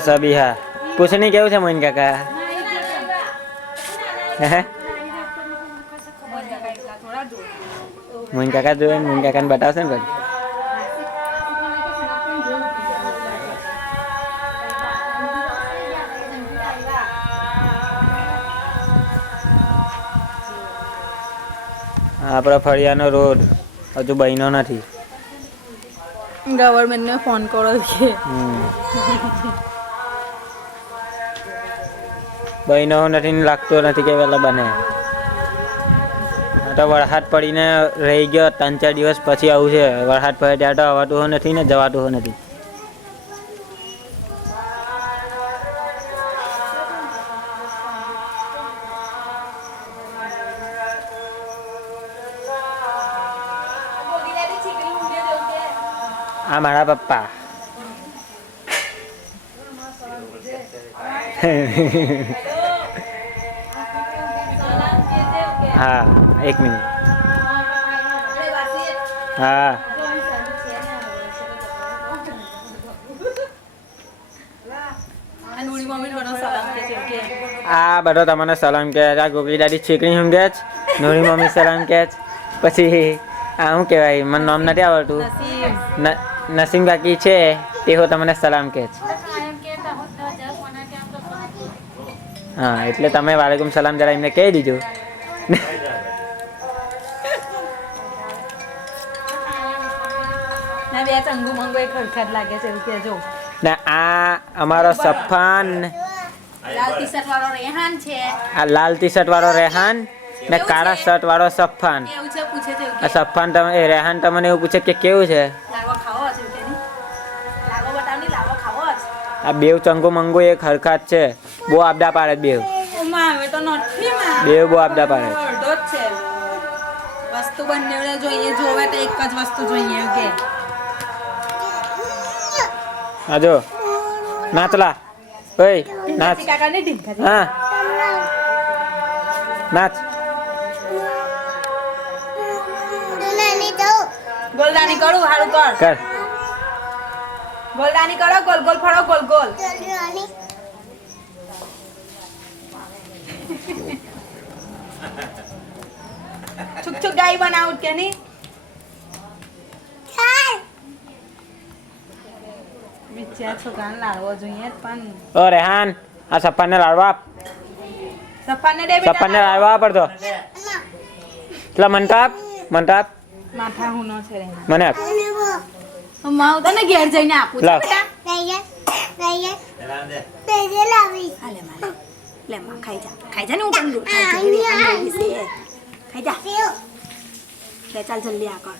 સબીહા પૂછની કેવું છે મોઈન કાકા હે મોઈન કાકા જોઈને મોઈન કાકાને બતાવશે ને પછી આપણા ફળિયાનો રોડ હજુ બન્યો નથી ગવર્મેન્ટને ફોન કરો કે બન્યો નથી લાગતો નથી કે પેલા બને તો વરસાદ પડીને રહી ગયો 3-4 દિવસ પછી આવું છે વરસાદ પડે ત્યાં તો આવતું નથી ને જવાતું નથી આ મારા પપ્પા હા 1 મિનિટ હા આ બધો તમને સલામ કહે આ ગોગલી દાદી છીકણી ઊંઘે છે નોરી મમ્મી સલામ કહે છે પછી આ શું કહેવાય મને નામ નથી આવડતું નસીમ કાકી છે તેઓ તમને સલામ કહે છે હા એટલે તમે વાલેકુમ સલામ જરા એમને કહી દીજો ને આ અમારો સફાન લાલ ટી-શર્ટ વાળો રેહાન છે આ લાલ ટી-શર્ટ વાળો રેહાન ને કાળા શર્ટ વાળો સફાન એવું છે પૂછે છે આ સફાન તમે એ રેહાન તમને એવું પૂછે કે કેવું છે લાવો ખાવો છે કે નહીં લાવો બતાવની લાવો ખાવો છે આ બેવ ચંગુ મંગુ એક હરખા જ છે બહુ આપડા પાડે બેવ ઓમાં હવે તો નથી માં બેવ બહુ આપડા પાડે અડધો જ છે વસ્તુ બંને જોઈએ જોવે તો એક જ વસ્તુ જોઈએ કે આ જો નાચલા ઓય નાચ કાકાને ઢીંકા હા નાચ ગોલદાની કરું હારું કર કર ગોલદાની કરો ગોલ ગોલ ફળો ગોલ ગોલ છુક છુક ગાય બનાવું કે નહીં બિચારા છોકરાને લાડવો જોઈએ પણ ઓ રેહાન આ સફાનને લાડવા આપ સફાને દે બેટા સફાનને લાડવા આપ અડધો એટલે મંટાપ માથા હુનો છે રે મને આપ માવ તને ઘેર જઈને આપું છું લાવ. બેટા લે માં ખાઈ જા ને હું પણ દૂધ ખાઈ જા ખાઈ જા લે ચાલ જલ્દી આ કર